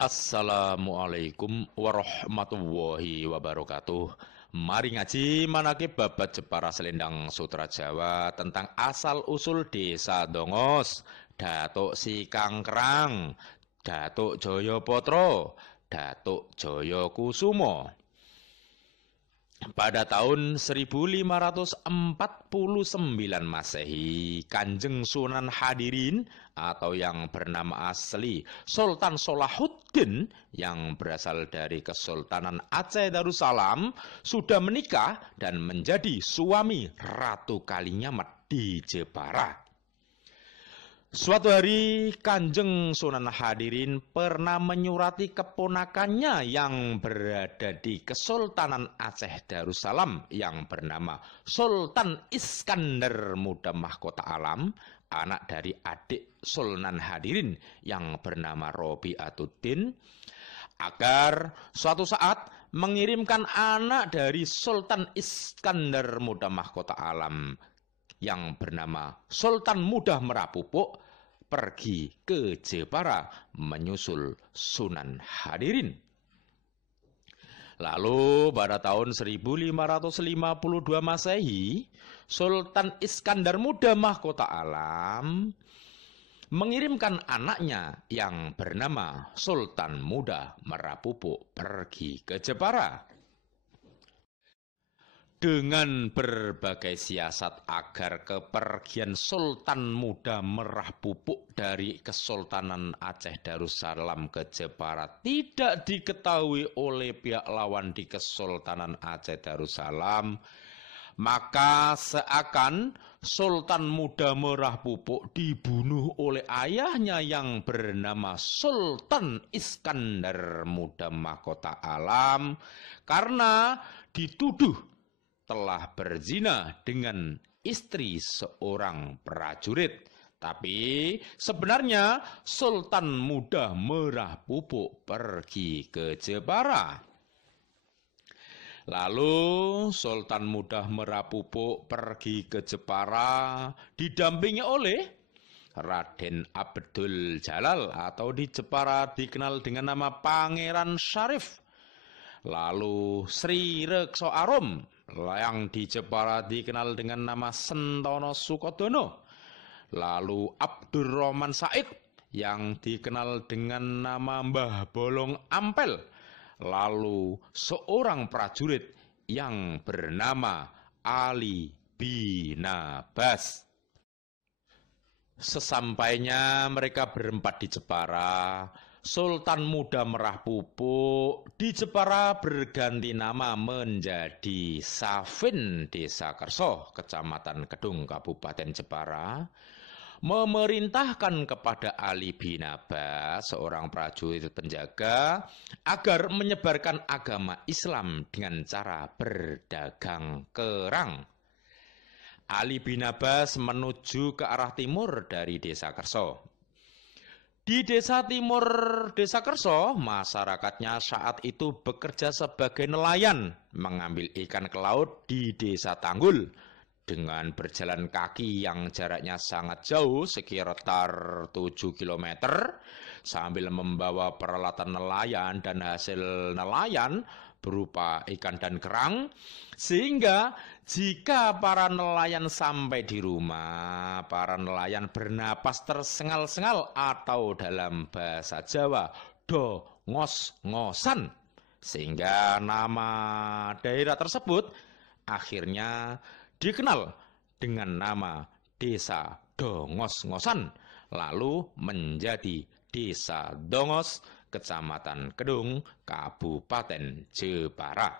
Assalamualaikum warahmatullahi wabarakatuh. Mari ngaji manakib babat Jepara Selendang Sutra Jawa tentang asal-usul Desa Dongos, Datuk Si Kangkrang, Datuk Jayapatra, Datuk Jayakusumo. Pada tahun 1549 Masehi, Kanjeng Sunan Hadirin atau yang bernama asli Sultan Salahuddin yang berasal dari Kesultanan Aceh Darussalam sudah menikah dan menjadi suami Ratu Kalinyamat di Jepara. Suatu hari Kanjeng Sunan Hadirin pernah menyurati keponakannya yang berada di Kesultanan Aceh Darussalam yang bernama Sultan Iskandar Muda Mahkota Alam, anak dari adik Sunan Hadirin yang bernama Robiatuddin, agar suatu saat mengirimkan anak dari Sultan Iskandar Muda Mahkota Alam yang bernama Sultan Muda Merapupuk pergi ke Jepara menyusul Sunan Hadirin. Lalu pada tahun 1552 Masehi, Sultan Iskandar Muda Mahkota Alam mengirimkan anaknya yang bernama Sultan Muda Merapupuk pergi ke Jepara. Dengan berbagai siasat agar kepergian Sultan Muda Merah Pupuk dari Kesultanan Aceh Darussalam ke Jepara tidak diketahui oleh pihak lawan di Kesultanan Aceh Darussalam, maka seakan Sultan Muda Merah Pupuk dibunuh oleh ayahnya yang bernama Sultan Iskandar Muda Mahkota Alam karena dituduh telah berzina dengan istri seorang prajurit. Tapi sebenarnya Sultan Muda Merah Pupuk pergi ke Jepara. Lalu Sultan Muda Merah Pupuk pergi ke Jepara didampingi oleh Raden Abdul Jalal atau di Jepara dikenal dengan nama Pangeran Syarif. Lalu Sri Rekso Arum yang di Jepara dikenal dengan nama Sentono Sukodono. Lalu Abdurrahman Said yang dikenal dengan nama Mbah Bolong Ampel. Lalu seorang prajurit yang bernama Ali Binabas. Sesampainya mereka berempat di Jepara, Sultan Muda Merah Pupuk di Jepara berganti nama menjadi Safin Desa Kerso, Kecamatan Kedung, Kabupaten Jepara, memerintahkan kepada Ali Binabas, seorang prajurit penjaga, agar menyebarkan agama Islam dengan cara berdagang kerang. Ali Binabas menuju ke arah timur dari Desa Kerso. Di desa timur Desa Kerso, masyarakatnya saat itu bekerja sebagai nelayan, mengambil ikan ke laut di Desa Tanggul dengan berjalan kaki yang jaraknya sangat jauh, sekitar 7 km, sambil membawa peralatan nelayan dan hasil nelayan berupa ikan dan kerang, sehingga jika para nelayan sampai di rumah, para nelayan bernapas tersengal-sengal atau dalam bahasa Jawa dongos-ngosan, sehingga nama daerah tersebut akhirnya dikenal dengan nama Desa Dongos-ngosan, lalu menjadi Desa Dongos, Kecamatan Kedung, Kabupaten Jepara.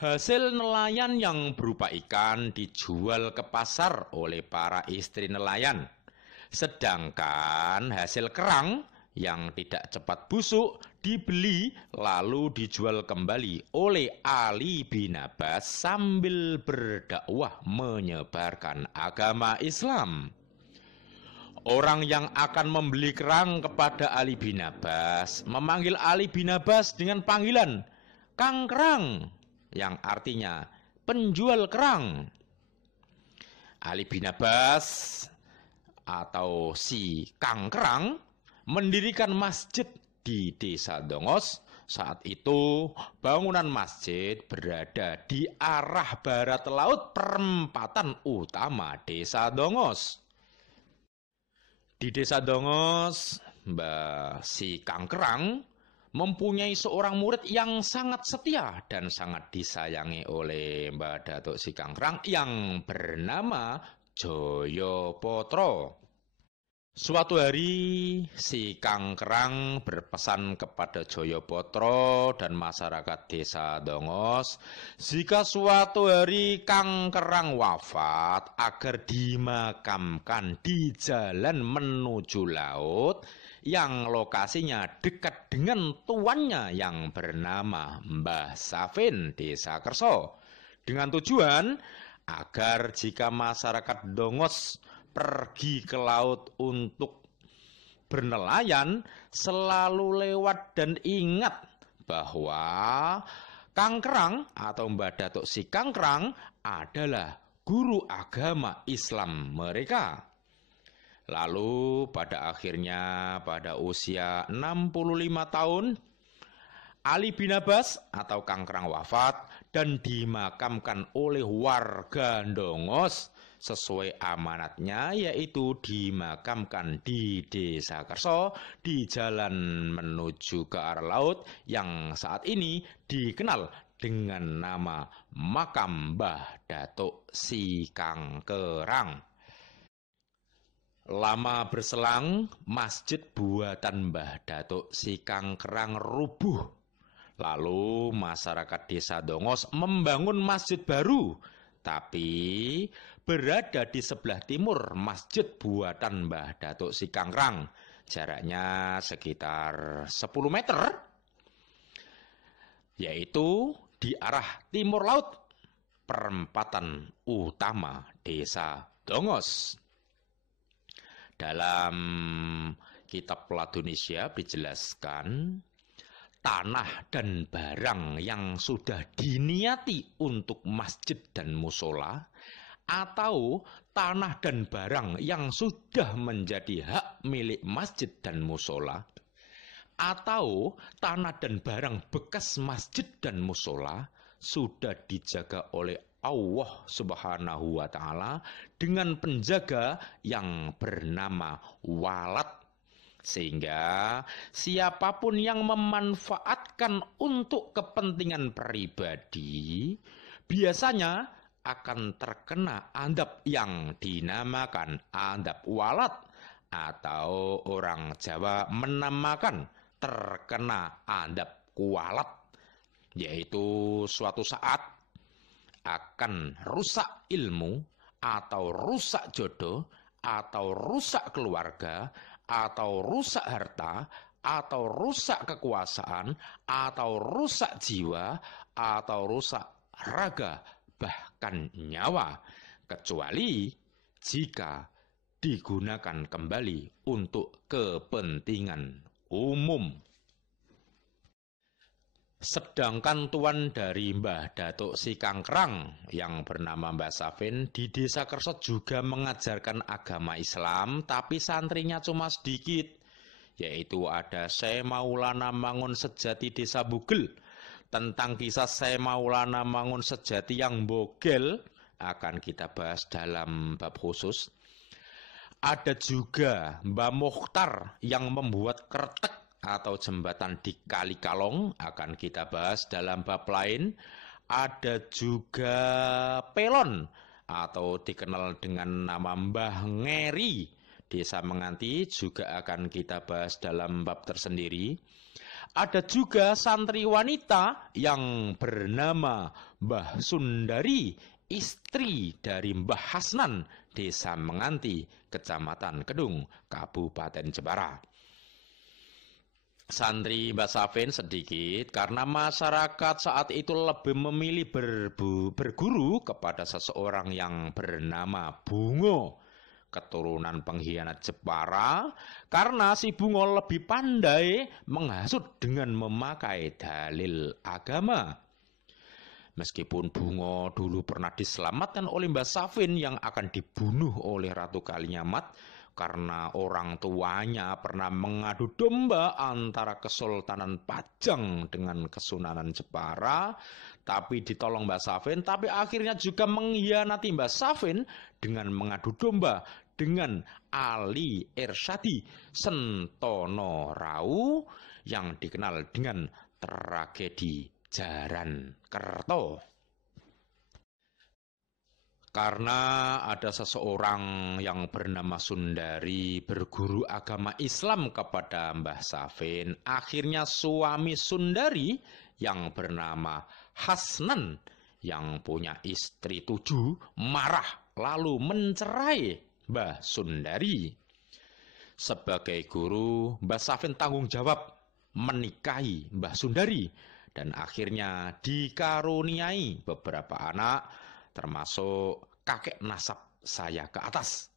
Hasil nelayan yang berupa ikan dijual ke pasar oleh para istri nelayan. Sedangkan hasil kerang yang tidak cepat busuk dibeli lalu dijual kembali oleh Ali Binabas sambil berdakwah menyebarkan agama Islam. Orang yang akan membeli kerang kepada Ali Binabas memanggil Ali Binabas dengan panggilan Kang Kerang, yang artinya penjual kerang. Ali Binabas atau si Kang Kerang mendirikan masjid di Desa Dongos. Saat itu bangunan masjid berada di arah barat laut perempatan utama Desa Dongos. Di Desa Dongos, Mbah Si Kangkerang mempunyai seorang murid yang sangat setia dan sangat disayangi oleh Mbah Datuk Si Kangkerang yang bernama Jayapatra. Suatu hari Si Kangkerang berpesan kepada Jayapatra dan masyarakat Desa Dongos, jika suatu hari Kangkerang wafat agar dimakamkan di jalan menuju laut yang lokasinya dekat dengan tuannya yang bernama Mbah Safin Desa Kerso, dengan tujuan agar jika masyarakat Dongos pergi ke laut untuk bernelayan selalu lewat dan ingat bahwa Kangkerang atau Mbah Datuk Si Kangkerang adalah guru agama Islam mereka. Lalu pada akhirnya pada usia 65 tahun Ali bin Abbas atau Kangkerang wafat dan dimakamkan oleh warga Dongos sesuai amanatnya, yaitu dimakamkan di Desa Kerso di jalan menuju ke arah laut yang saat ini dikenal dengan nama Makam Mbah Datuk Si Kangkerang. Lama berselang, masjid buatan Mbah Datuk Si Kangkerang rubuh. Lalu masyarakat Desa Dongos membangun masjid baru, tapi berada di sebelah timur masjid buatan Mbah Datuk Si Kangkerang. Jaraknya sekitar 10 meter, yaitu di arah timur laut perempatan utama Desa Dongos. Dalam kitab Platonesia dijelaskan, tanah dan barang yang sudah diniati untuk masjid dan musola, atau tanah dan barang yang sudah menjadi hak milik masjid dan musola, atau tanah dan barang bekas masjid dan musola sudah dijaga oleh Allah Subhanahu wa Ta'ala dengan penjaga yang bernama walat, sehingga siapapun yang memanfaatkan untuk kepentingan pribadi biasanya akan terkena adab yang dinamakan adab walat, atau orang Jawa menamakan terkena adab kualat, yaitu suatu saat akan rusak ilmu, atau rusak jodoh, atau rusak keluarga, atau rusak harta, atau rusak kekuasaan, atau rusak jiwa, atau rusak raga, bahkan nyawa, kecuali jika digunakan kembali untuk kepentingan umum. Sedangkan tuan dari Mbah Datuk Si Kangkerang yang bernama Mbah Safin di Desa Kerso juga mengajarkan agama Islam, tapi santrinya cuma sedikit, yaitu ada Syekh Maulana Mangun Sejati Desa Bugel. Tentang kisah Syekh Maulana Mangun Sejati yang bogel akan kita bahas dalam bab khusus. Ada juga Mbah Mukhtar yang membuat kretek atau jembatan di Kali Kalong, akan kita bahas dalam bab lain. Ada juga Pelon atau dikenal dengan nama Mbah Ngeri Desa Menganti, juga akan kita bahas dalam bab tersendiri. Ada juga santri wanita yang bernama Mbah Sundari, istri dari Mbah Hasnan Desa Menganti, Kecamatan Kedung, Kabupaten Jepara. Santri Mbah Safin sedikit karena masyarakat saat itu lebih memilih berguru kepada seseorang yang bernama Bungo, keturunan pengkhianat Jepara, karena si Bungo lebih pandai menghasut dengan memakai dalil agama. Meskipun Bungo dulu pernah diselamatkan oleh Mbah Safin yang akan dibunuh oleh Ratu Kalinyamat, karena orang tuanya pernah mengadu domba antara Kesultanan Pajang dengan Kesunanan Jepara, tapi ditolong Mbah Safin, tapi akhirnya juga mengkhianati Mbah Safin dengan mengadu domba dengan Ali Irsyadi Sentono Rau yang dikenal dengan tragedi Jaran Kerto. Karena ada seseorang yang bernama Sundari berguru agama Islam kepada Mbah Safin, akhirnya suami Sundari yang bernama Hasnan yang punya istri 7 marah lalu mencerai Mbah Sundari. Sebagai guru, Mbah Safin tanggung jawab menikahi Mbah Sundari dan akhirnya dikaruniai beberapa anak, termasuk kakek nasab saya ke atas.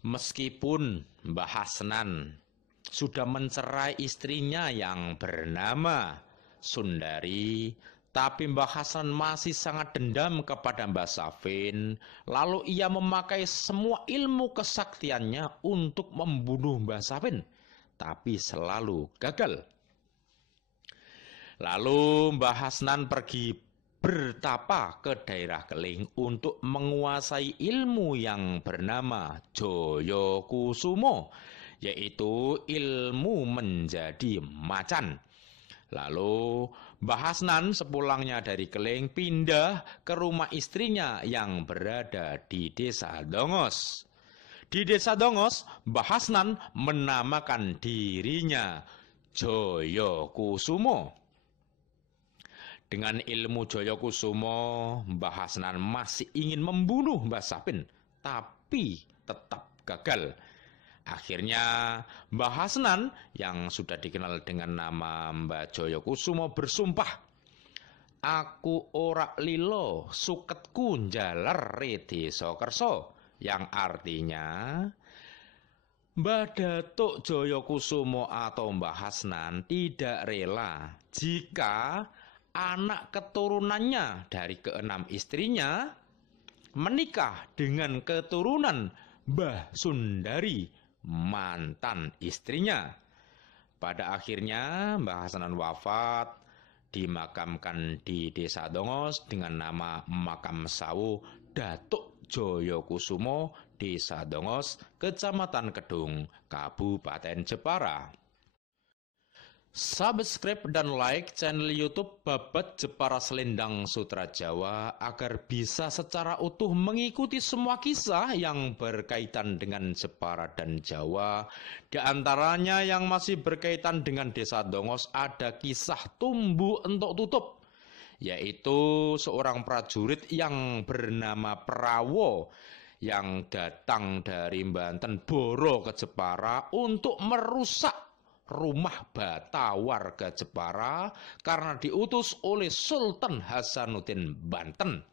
Meskipun Mbah Hasnan sudah mencerai istrinya yang bernama Sundari, tapi Mbah Hasnan masih sangat dendam kepada Mbah Safin. Lalu ia memakai semua ilmu kesaktiannya untuk membunuh Mbah Safin, tapi selalu gagal. Lalu Mbah Hasnan pergi bertapa ke daerah Keling untuk menguasai ilmu yang bernama Jaya Kusumo, yaitu ilmu menjadi macan. Lalu Mbah Hasnan sepulangnya dari Keling pindah ke rumah istrinya yang berada di Desa Dongos. Di Desa Dongos, Mbah Hasnan menamakan dirinya Jaya Kusumo. Dengan ilmu Jaya Kusumo, Mbah Hasnan masih ingin membunuh Mbah Safin, tapi tetap gagal. Akhirnya Mbah Hasnan yang sudah dikenal dengan nama Mbah Jaya Kusumo bersumpah, "Aku ora lilo suketku njalar re desa kersa," yang artinya Mbah Datuk Jaya Kusumo atau Mbah Hasnan tidak rela jika anak keturunannya dari ke-6 istrinya menikah dengan keturunan Mbah Sundari, mantan istrinya. Pada akhirnya Mbah Hasnan wafat, dimakamkan di Desa Dongos dengan nama Makam Sawu Datuk Jaya Kusumo, Desa Dongos, Kecamatan Kedung, Kabupaten Jepara. Subscribe dan like channel YouTube Babat Jepara Selendang Sutra Jawa agar bisa secara utuh mengikuti semua kisah yang berkaitan dengan Jepara dan Jawa. Di antaranya yang masih berkaitan dengan Desa Dongos ada kisah Tumbu Entuk Tutup, yaitu seorang prajurit yang bernama Prawo yang datang dari Banten Boro ke Jepara untuk merusak rumah bata warga Jepara karena diutus oleh Sultan Hasanuddin Banten.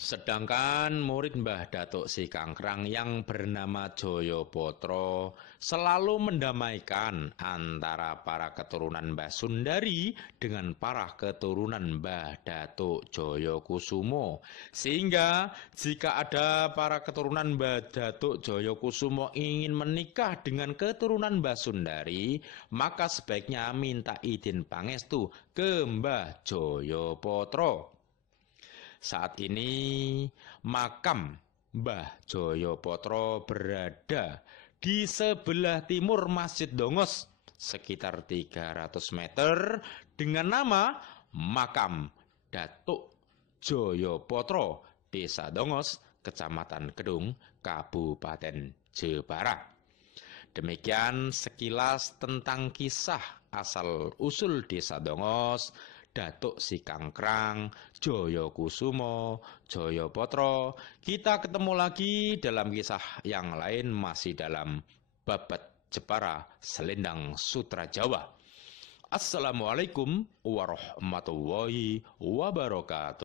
Sedangkan murid Mbah Datuk Si Kangkrang yang bernama Jayapatra selalu mendamaikan antara para keturunan Mbah Sundari dengan para keturunan Mbah Datuk Jaya Kusumo. Sehingga jika ada para keturunan Mbah Datuk Jaya Kusumo ingin menikah dengan keturunan Mbah Sundari, maka sebaiknya minta izin pangestu ke Mbah Jayapatra. Saat ini makam Mbah Jayapatra berada di sebelah timur Masjid Dongos sekitar 300 meter dengan nama Makam Datuk Jayapatra, Desa Dongos, Kecamatan Kedung, Kabupaten Jepara. Demikian sekilas tentang kisah asal-usul Desa Dongos, Datuk Si Kangkrang, Jaya Kusumo, Jayapatra. Kita ketemu lagi dalam kisah yang lain masih dalam Babat Jepara Selendang Sutra Jawa. Assalamualaikum warahmatullahi wabarakatuh.